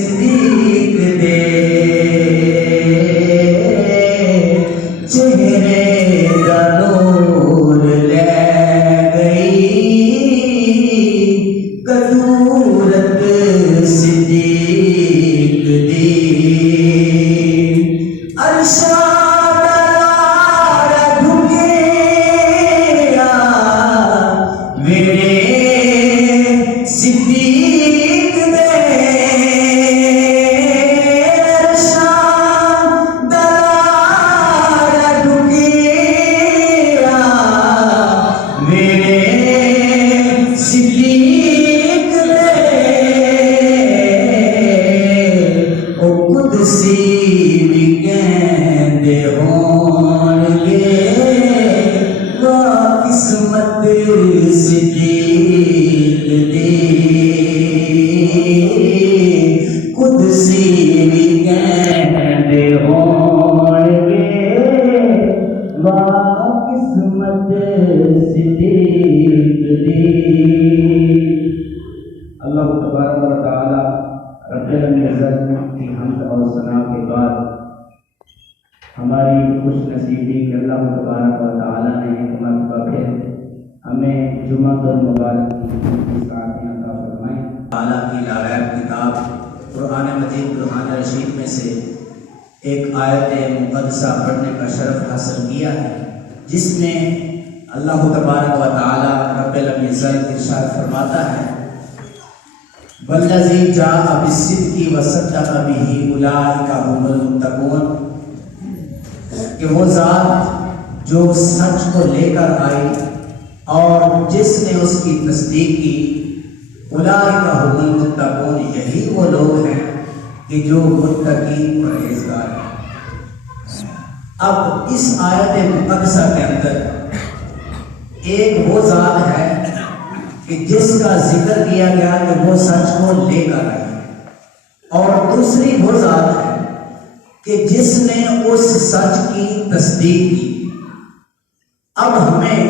صدیق دے چہرے دا نور لے گئی کدورت صدیق دی اللہ تبارک و تعالی رب العزت کی حمد اور ثنا کے بعد ہماری خوش نصیبی کہ اللہ تبارک و تعالی نے ایک مرتبہ پھر ہمیں جمعہ المبارک کی ساعتیں عطا فرمائیں۔ تعالیٰ کی لاغیب کتاب قرآن مجید قرآن رشید میں سے ایک آیت مقدسہ پڑھنے کا شرف حاصل کیا ہے، جس میں اللہ تبارک و تعالی رب العزت ارشاد فرماتا ہے والذی جاء بالصدق وصدق بہ اولئک هم المتقون، کہ وہ ذات جو سچ کو لے کر آئی اور جس نے اس کی تصدیق کی، اولئک هم المتقون، یہی وہ لوگ ہیں کہ جو متقی پرہیزگار ہیں۔ اب اس آیت مقدسہ کے اندر ایک وہ ذات ہے کہ جس کا ذکر کیا گیا کہ وہ سچ کو لے کر آئی، اور دوسری وہ ذات ہے کہ جس نے اس سچ کی تصدیق کی۔ اب ہمیں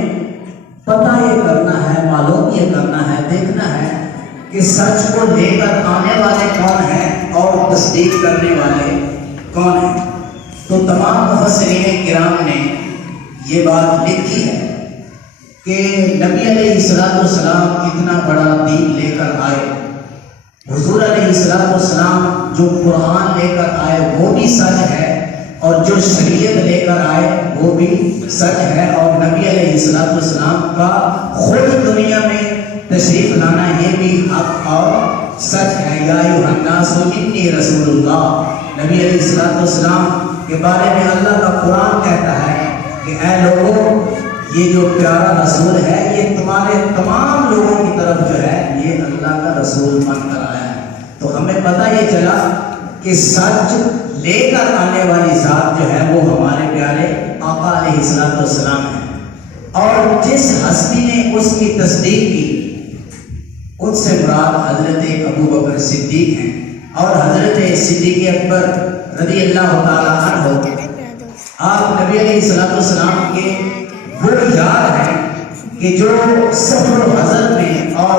پتہ یہ کرنا ہے، معلوم یہ کرنا ہے، دیکھنا ہے کہ سچ کو لے کر آنے والے کون ہیں اور تصدیق کرنے والے کون ہیں۔ تو تمام مفسرین کرام نے یہ بات لکھی ہے کہ نبی علیہ السلام اتنا بڑا دین لے کر آئے، حضور علیہ السلام جو قرآن لے کر آئے وہ بھی سچ ہے، اور جو شریعت لے کر آئے وہ بھی سچ ہے، اور نبی علیہ السلام کا خود دنیا میں تشریف لانا یہ بھی حق اور سچ ہے۔ یا ایھا الناس انی رسول اللہ، نبی علیہ السلام کے بارے میں اللہ کا قرآن کہتا ہے کہ اے لوگوں، یہ جو پیارا رسول ہے یہ تمہارے تمام لوگوں کی طرف جو ہے یہ اللہ کا رسول بن کر آیا ہے۔ تو ہمیں پتہ یہ چلا کہ سچ لے کر آنے والی ذات جو ہے وہ ہمارے پیارے آقا علیہ السلام ہے، اور جس ہستی نے اس کی تصدیق کی ان سے مراد حضرت ابو بکر صدیق ہیں، اور حضرت صدیق اکبر رضی اللہ تعالیٰ عنہ آپ نبی علیہ السلام کے وہ یاد ہے کہ جو سفر و حضر میں اور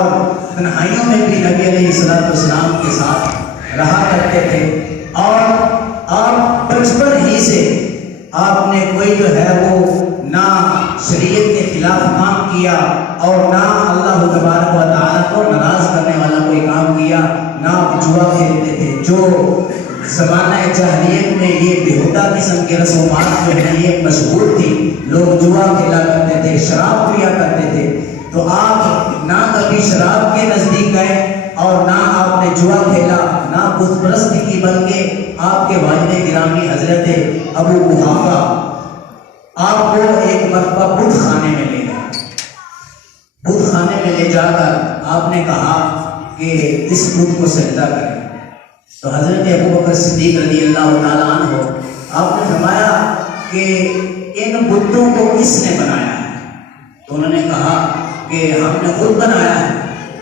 تنہائیوں میں بھی نبی علیہ السلام کے ساتھ رہا کرتے تھے، اور آپ بچپن ہی سے آپ نے کوئی جو ہے وہ نہ شریعت کے خلاف کام کیا اور نہ اللہ تبارک و تعالیٰ کو ناراض کرنے والا کوئی کام کیا، نہ آپ جوا کھیلتے تھے۔ جو زمانہ جاہلیت میں یہ بےہودہ قسم کے رسومات جو ہیں یہ مشہور تھی، لوگ جوا کھیلا کرتے تھے، شراب پیا کرتے تھے، تو آپ نہ کبھی شراب کے نزدیک گئے اور نہ آپ نے جوا کھیلا، نہ بت پرستی کی، بلکہ آپ کے والد گرامی حضرت ابو قحافہ آپ کو ایک مرتبہ بت خانے میں لے گئے۔ بت خانے میں لے جا کر آپ نے کہا کہ اس بت کو سجدہ کریں، تو حضرت ابو بکر صدیق رضی اللہ تعالیٰ عنہ آپ نے فرمایا کہ ان بتوں کو کس نے بنایا ہے؟ تو انہوں نے کہا کہ ہم نے خود بنایا ہے۔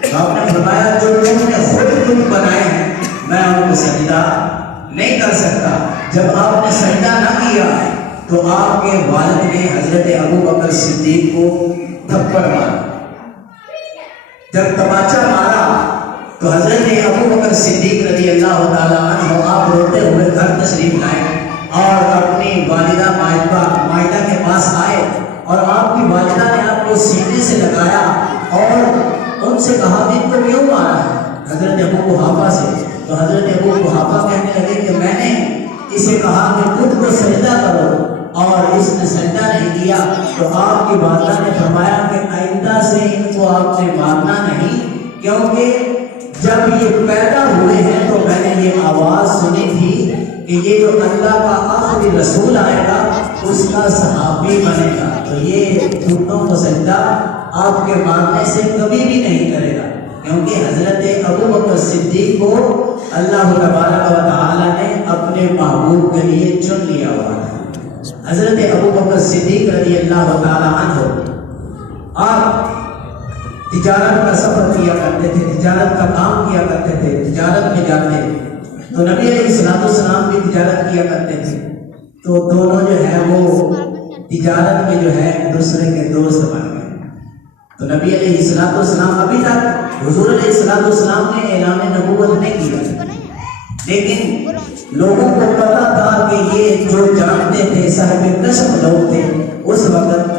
تو آپ نے فرمایا جو تم نے خود بت بنائے ہیں میں ان کو سجدہ نہیں کر سکتا۔ جب آپ نے سجدہ نہ کیا تو آپ کے والد نے حضرت ابو بکر صدیق کو تھپڑ مارا۔ جب تماچا مارا تو حضرت ابو بکر صدیق رضی اللہ تعالیٰ ابو حافہ سے. تو حضرت ابو حافہ کہنے لگے کہ میں نے اسے کہا کہ خود کو سجدہ کرو اور اس نے سجدہ نہیں کیا. تو آپ کی والدہ نے فرمایا کہ آئندہ سے ان کو آپ نے مارنا نہیں، کیونکہ جب یہ پیدا ہوئے ہیں تو میں نے یہ آواز سنی تھی کہ یہ جو اللہ کا آخری رسول آئے گا اس کا صحابی بنے گا. تو یہ گھٹنوں کو سجدہ آپ کے ماننے سے کبھی بھی نہیں کرے گا، کیونکہ حضرت ابو بکر صدیق کو اللہ تبارک و تعالی نے اپنے محبوب کے لیے چن لیا ہوا ہے. حضرت ابو بکر صدیق رضی اللہ تعالی عنہ آپ تجارت کا سفر کیا کرتے تھے، تجارت کا کام کیا کرتے تھے، تجارت میں جاتے. تو نبی علیہ الصلوۃ والسلام بھی تجارت کیا کرتے تھے. تو دونوں جو ہے وہ تجارت میں جو ہے ایک دوسرے کے دوست بن گئے. تو نبی علیہ الصلوۃ والسلام ابھی تک حضور علیہ الصلوۃ والسلام نے اعلان نبوت نہیں کیا، لیکن لوگوں کو پتا تھا کہ یہ جو جانتے تھے صاحب کشف لوگ تھے اس وقت،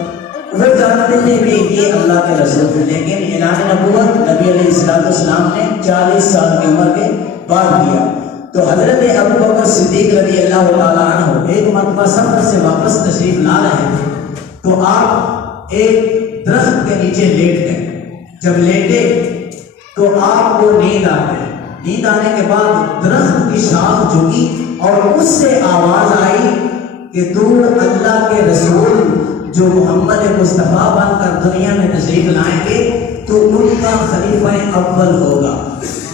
وہ جانتے تھے کہ یہ اللہ کے رسول ہیں. لیکن اعلان نبوت نبی علیہ الصلوۃ والسلام نے 40 سال کی عمر کے بعد کیا. تو حضرت ابو بکر صدیق رضی اللہ تعالیٰ عنہ ایک مرتبہ سفر سے واپس تشریف لا رہے تھے. تو آپ ایک درخت کے نیچے لیٹ گئے. جب لیٹے تو آپ کو نیند آ گئی. نیند آنے کے بعد درخت کی شاخ جھکی اور اس سے آواز آئی کہ تو اللہ کے رسول جو محمد مصطفیٰ بن کر دنیا میں تشریف لائیں گے تو ان کا خلیفہ اول ہوگا.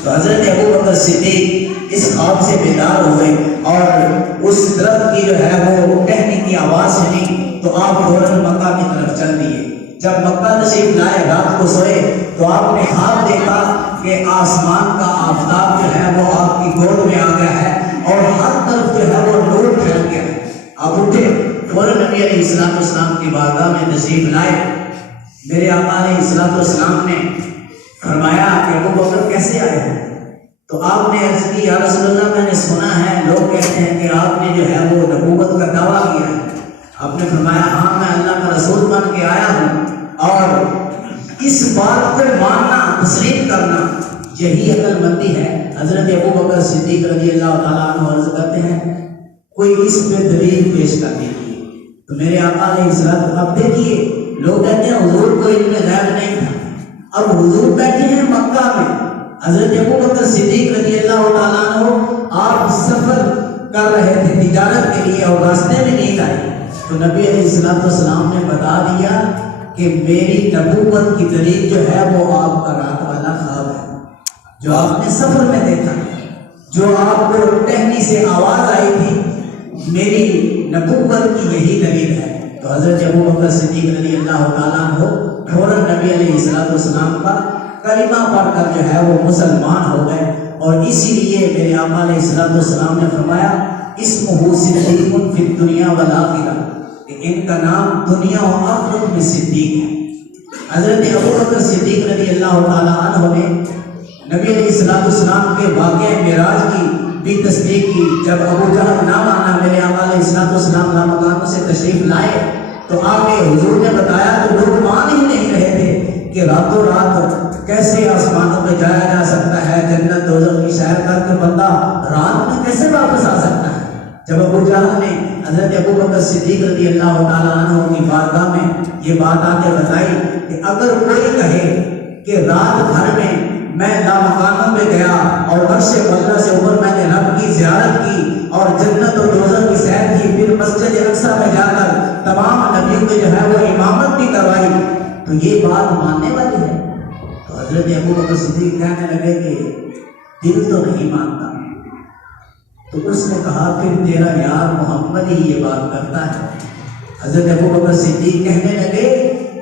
تو حضرت ابو بکر صدیق اس خواب سے بیدار ہوئے اور اس درخت کی جو ہے وہ کہنے کی آواز سنی تو آپ فوراً مکہ کی طرف چل دیے. جب مکہ تشریف لائے رات کو سوئے تو آپ نے خواب دیکھا کہ آسمان کا آفتاب جو ہے وہ آپ کی گود میں آ گیا ہے اور ہر طرف جو ہے وہ نور پھیل گیا. آپ اٹھے فوراً نبی علیہ السلام کی بارگاہ میں تشریف لائے. میرے آقا علیہ السلام نے فرمایا کہ ابو بکر کیسے آئے ہیں؟ تو آپ نے عرض کی یا رسول اللہ میں نے سنا ہے لوگ کہتے ہیں کہ آپ نے جو ہے وہ نبوت کا دعویٰ کیا ہے. آپ نے فرمایا ہاں میں اللہ کا رسول بن کے آیا ہوں اور اس بات کو ماننا تسلیم کرنا یہی عقل مندی ہے. حضرت ابو بکر صدیق رضی اللہ تعالیٰ عنہ عرض کرتے ہیں کوئی اس پہ دلیل پیش کر دیجیے. تو میرے آقا علیہ السلام اب دیکھیے لوگ کہتے ہیں حضور کو علم غیب نہیں تھا. اب حضور بیٹھے ہیں مکہ میں، حضرت ابو بکر صدیق رضی اللہ تعالیٰ عنہ آپ سفر کر رہے تھے تجارت کے لیے اور راستے میں نیند آئی. تو نبی علیہ السلام نے بتا دیا کہ میری نبوت کی دلیل جو ہے وہ آپ کا رات والا خواب ہے جو آپ نے سفر میں دیکھا، جو آپ کو ٹہنی سے آواز آئی تھی، میری نبوت کی یہی دلیل ہے. تو حضرت ابو بکر صدیق رضی اللہ تعالیٰ عنہ فوراً نبی علیہ السلام کا کلمہ پڑھ کر جو ہے وہ مسلمان ہو گئے. اور اسی لیے میرے آقا علیہ السلام نے فرمایا اسمہ صدیق فی الدنیا والآخرہ، کہ ان کا نام دنیا و آخرت میں صدیق ہے. حضرت ابو بکر صدیق رضی اللہ تعالیٰ عنہ نے نبی علیہ السلام کے واقعہ معراج کی بھی تصدیق کی. جب ابو جہل نہ مانا میرے آقا علیہ السلام لامکانوں سے تشریف لائے تو آپ کے حضور نے بتایا تو لوگ مان ہی نہیں رہے تھے کہ راتوں رات کیسے آسمانوں پہ جایا جا سکتا ہے، جنت دوزخ کی سیر کر کے بندہ رات میں کیسے واپس آ سکتا ہے. جب ابو جہل نے حضرت ابو بکر صدیق رضی اللہ تعالیٰ عنہ کی بارگاہ میں یہ بات آ کے بتائی کہ اگر کوئی کہے کہ رات بھر میں میں لامکانوں پہ گیا اور عرش اللہ سے اوپر میں نے رب کی زیارت کی اور جنت اور دوزخ کی سیر کی، پھر مسجد اقصیٰ میں جا کر تمام نبیوں کے جو ہے وہ امامت بھی کروائی، تو یہ بات ماننے والی ہے. تو حضرت ابو بکر صدیق کہنے لگے کہ دل تو نہیں مانتا. تو اس نے کہا پھر تیرا یار محمد ہی یہ بات کرتا ہے. حضرت ابو بکر صدیق کہنے لگے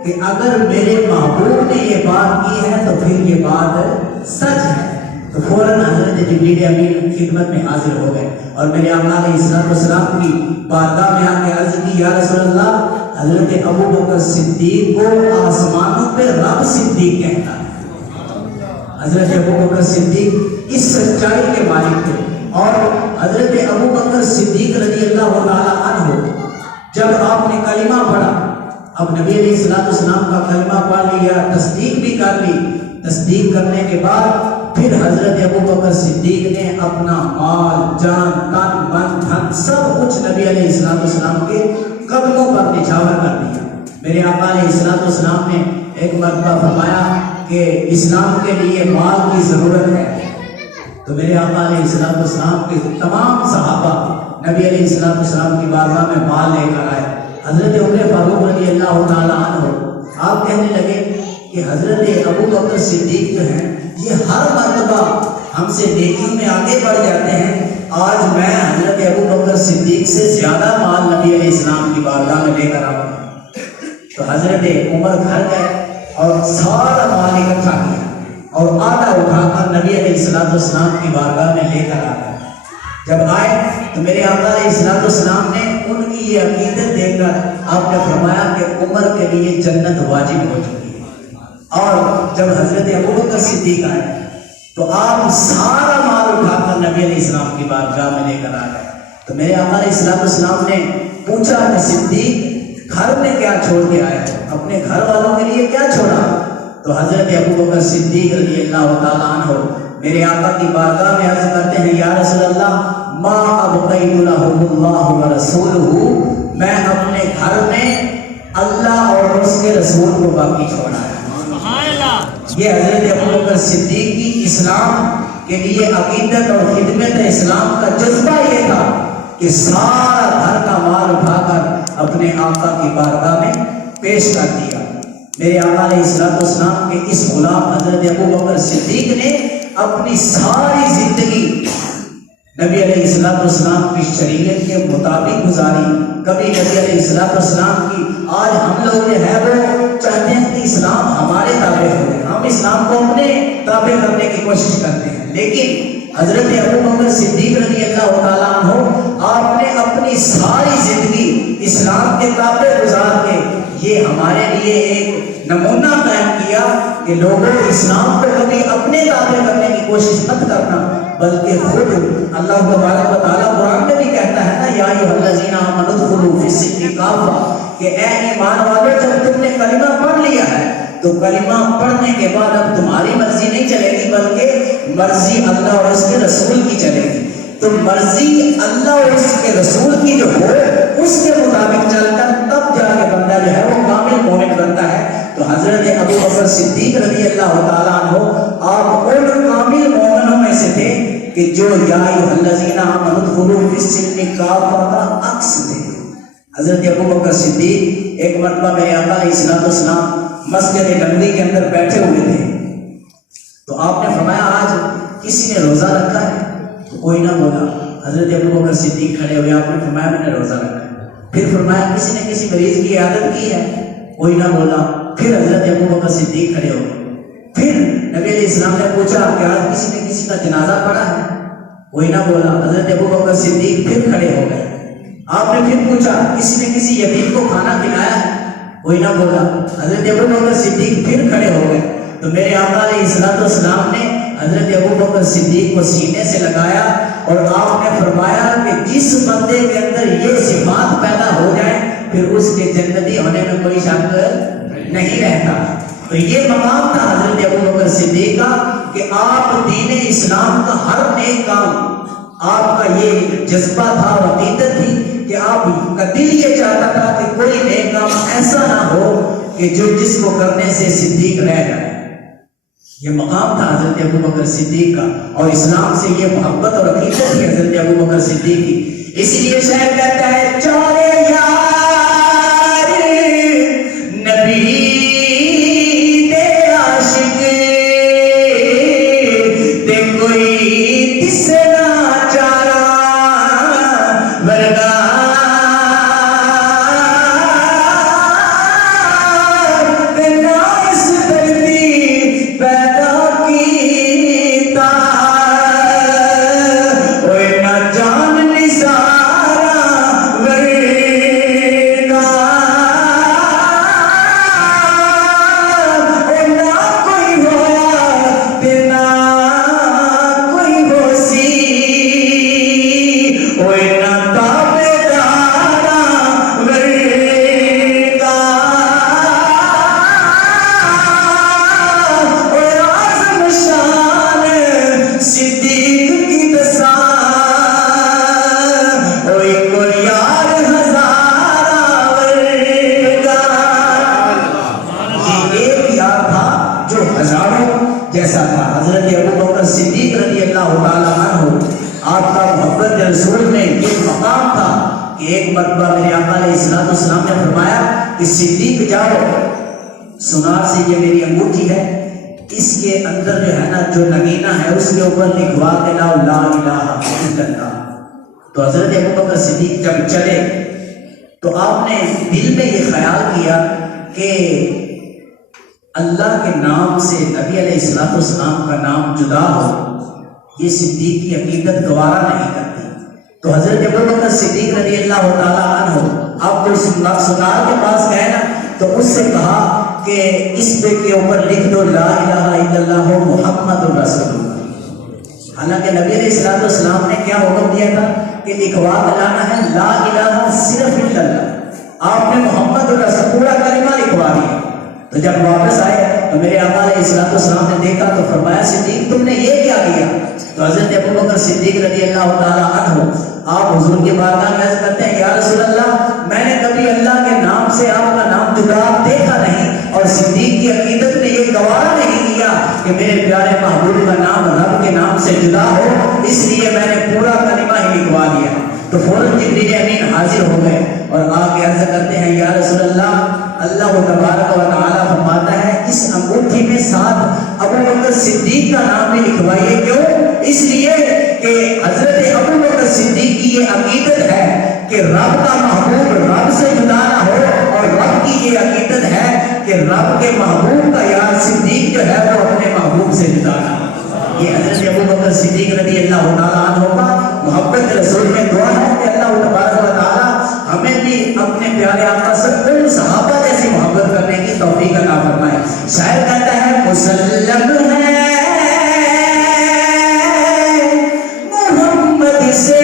کہ اگر میرے محبوب نے یہ بات کی ہے تو پھر یہ بات سچ ہے. تو فوراً حضرت جبریل امین خدمت میں حاضر ہو گئے اور میرے آقا علیہ السلام کی بارگاہ میں آ کے عرض کی یا رسول اللہ حضرت ابو بکر صدیق کو آسمانوں پہ رب صدیق کہتا ہے. حضرت ابو بکر صدیق اس سچائی کے مالک تھے. اور حضرت ابو بکر صدیق رضی اللہ تعالیٰ عنہ جب آپ نے کلمہ پڑھا، اب نبی علیہ السلام کا کلمہ پڑھ لیا، تصدیق بھی کر لی. تصدیق کرنے کے بعد پھر حضرت ابو بکر صدیق نے اپنا مال، جان، تن، من، دھن سب کچھ نبی علیہ السلام کے قدموں پر نچھاور کر دیا۔ میرے آقا علیہ السلام نے ایک مرتبہ فرمایا کہ اسلام کے لیے مال کی ضرورت ہے، تو میرے آقا علیہ السلام کے تمام صحابہ نبی علیہ السلام کی بارگاہ میں مال لے کر آئے۔ حضرت عمر فاروق رضی اللہ تعالیٰ عنہ آپ کہنے لگے کہ حضرت ابو بکر صدیق جو ہیں یہ ہر مرتبہ ہم سے نیکیوں میں آگے بڑھ جاتے ہیں، آج میں حضرت ابو بکر صدیق سے زیادہ مال نبی علیہ السلام کی بارگاہ میں لے کر آؤں۔ تو حضرت عمر گھر گئے اور سارا مال اکٹھا کیا اور آدھا اٹھا کر نبی علیہ السلام کی بارگاہ میں لے کر آ گئے۔ جب آئے تو میرے آقا علیہ السلام نے ان کی یہ عقیدت دیکھ کر آپ نے فرمایا کہ عمر کے لیے جنت واجب ہو چکی ہے۔ اور جب حضرت ابوبکر صدیق آئے تو آپ سارا مال اٹھا کر نبی علیہ السلام کی بارگاہ میں لے کر آ گئے۔ تو میرے آقا علیہ السلام نے پوچھا کہ صدیق گھر میں کیا چھوڑ کے آئے، اپنے گھر والوں کے لیے کیا چھوڑا؟ تو حضرت ابوبکر صدیق رضی اللہ تعالیٰ عنہ میرے آقا کی بارگاہ میں عرض کرتے ہیں، یا رسول اللہ ما ابقیت لهم اللہ ورسولہ، میں اپنے گھر میں اللہ اور اس کے رسول کو باقی چھوڑا ہے۔ یہ حضرت ابوبکر صدیق کی اسلام کے لیے عقیدت اور خدمت اسلام کا جذبہ یہ تھا کہ سارا گھر کا مال اٹھا کر اپنے آقا کی بارگاہ میں پیش کر دیا۔ میرے آقا علیہ السلام کے اس غلام حضرت ابوبکر صدیق نے اپنی ساری زندگی نبی علیہ السلام کی شریعت کے مطابق گزاری۔ کبھی نبی علیہ السلام کی، آج ہم لوگ جو ہے وہ چاہتے ہیں کہ اسلام ہمارے تابع ہو جائے، ہم اسلام کو اپنے تابع کرنے کی کوشش کرتے ہیں، لیکن حضرت ابوبکر صدیق رضی اللہ تعالیٰ عنہ آپ نے اپنی ساری زندگی اسلام کے تابع گزار کے یہ ہمارے لیے ایک نمونہ قائم کیا کہ لوگوں اسلام کو کبھی اپنے تابع کرنے کی کوشش مت کرنا، بلکہ خود اللہ تبارک و تعالیٰ قرآن میں بھی کہتا ہے نا، یا ایھا الذین آمنوا ادخلوا فی السلم کافہ، کہ اے ایمان والو جب تم نے کلمہ پڑھ لیا ہے تو کلمہ پڑھنے کے بعد اب تمہاری مرضی نہیں چلے گی بلکہ مرضی اللہ اور اس کے رسول کی چلے گی۔ تو مرضی اللہ اور اس کے رسول کی جو ہو اس کے مطابق چل کر تب جا کے بندہ جو ہے وہ کامل مومن بنتا ہے۔ تو حضرت ابوبکر صدیق رضی اللہ تعالیٰ عنہ آپ ان کامل مومنوں میں سے تھے کہ جو یا ایھا الذین آمنوا ادخلوا فی السلم کافہ کا عکس تھے۔ حضرت ابوبکر صدیق ایک مرتبہ میرے آقا علیہ السلام مسجد نبوی کے اندر بیٹھے ہوئے تھے، تو آپ نے فرمایا آج کسی نے روزہ رکھا ہے؟ تو کوئی نہ بولا۔ حضرت ابوبکر صدیق کھڑے ہوئے، آپ نے فرمایا میں نے روزہ رکھا ہے۔ پھر فرمایا کسی نے کسی مریض کی عیادت کی ہے؟ کوئی نہ بولا۔ پھر حضرت ابوبکر صدیق کھڑے ہو گئے۔ پھر نبی علیہ السلام نے پوچھا کہ آج کسی نے کسی کا جنازہ پڑھا ہے؟ کوئی نہ بولا۔ حضرت ابوبکر صدیق پھر کھڑے ہو گئے۔ آپ نے پھر پوچھا کسی نے کسی یتیم کو کھانا کھلایا ہے؟ کوئی نہ بولا۔ حضرت ابوبکر صدیق پھر کھڑے ہو گئے۔ تو میرے آقا علیہ السلام نے حضرت ابوبکر صدیق کو سینے سے لگایا اور آپ نے فرمایا کہ جس بندے کے اندر یہ صفات پیدا ہو جائے پھر اس کے جنتی ہونے میں کوئی شک نہیں رہتا۔ تو یہ مقام تھا حضرت ابوبکر صدیق کا کہ آپ دین اسلام کا ہر نیک کام، آپ کا یہ جذبہ تھا اور عقیدت تھی کہ آپ کا دل یہ چاہتا تھا کہ کوئی نیک کام ایسا نہ ہو کہ جو جس کو کرنے سے صدیق رہ جائے۔ یہ مقام تھا حضرت ابوبکر صدیق کا، اور اسلام سے یہ محبت اور عقیدت تھی حضرت ابوبکر صدیق کی۔ اسی لیے شاعر کہتا ہے چارے یار نبی دے عاشق دے کوئی تیسرا چارہ ورگا آپ کا محبت رسول میں یہ مقام تھا کہ ایک مرتبہ میرے آقا علیہ السلام نے فرمایا کہ صدیق جاؤ، سنار سے یہ میری انگوٹھی ہے، اس کے اندر جو ہے نا جو نگینہ ہے اس کے اوپر لکھوا کے لاؤ لا الہ الا اللہ۔ تو حضرت ابوبکر صدیق جب چلے تو آپ نے دل میں یہ خیال کیا کہ اللہ کے نام سے نبی علیہ السلام کا نام جدا ہو، یہ صدیق کی عقیدت گوارا نہیں کرتی۔ تو حضرت ابوبکر صدیق رضی اللہ تعالیٰ عنہ آپ جو سنار کے پاس گئے نا تو اس سے کہا کہ اس پہ کے اوپر لکھ دو لا الہ الا اللہ محمد رسول اللہ۔ حالانکہ نبی علیہ السلام نے کیا حکم دیا تھا کہ لکھوا کے لانا ہے لا الہ صرف الا اللہ، آپ نے محمد رسول پورا کلمہ لکھوا دیا۔ تو جب واپس آئے تو میرے آقا علیہ السلام نے دیکھا تو فرمایا صدیق تم نے یہ کیا کیا؟ تو حضرت ابوبکر صدیق رضی اللہ تعالیٰ عنہ آپ حضور کے بارگاہ میں عرض کرتے ہیں یا رسول اللہ میں نے کبھی اللہ کے نام سے آپ کا نام جدا دیکھا نہیں، اور صدیق کی عقیدت میں یہ گوارا نہیں کیا کہ میرے پیارے محبوب کا نام رب کے نام سے جدا ہو، اس لیے میں نے پورا کلمہ ہی لکھوا دیا۔ تو فوراً جبریل امین حاضر ہو گئے اور آ کے عرض کرتے ہیں یا رسول اللہ اللہ تبارک و تعالیٰ فرماتا ہے اس انگوٹھی میں ساتھ ابوبکر صدیق کا نام بھی لکھوائیے، کیوں؟ اس لیے کہ حضرت ابوبکر صدیق کی یہ عقیدت ہے کہ رب کا محبوب رب سے جدا نہ ہو، اور رب کی یہ عقیدت ہے کہ رب کے محبوب کا یار صدیق جو ہے وہ اپنے محبوب سے جدا نہ ہو۔ یہ حضرت ابوبکر صدیق رضی اللہ تعالیٰ عنہ کا محبت رسول میں دعا ہے کہ اللہ تبارک و تعالیٰ ہمیں بھی اپنے پیارے آقا سے ان صحابہ جیسی محبت کرنے کی توفیق عطا فرمائے۔ شاعر کہتا ہے مسلم ہے محمد سے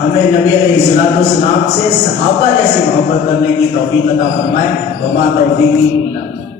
ہمیں نبی علیہ السلام سے صحابہ جیسی محبت کرنے کی توفیق عطا فرمائے۔ وما توفیقی الا باللہ۔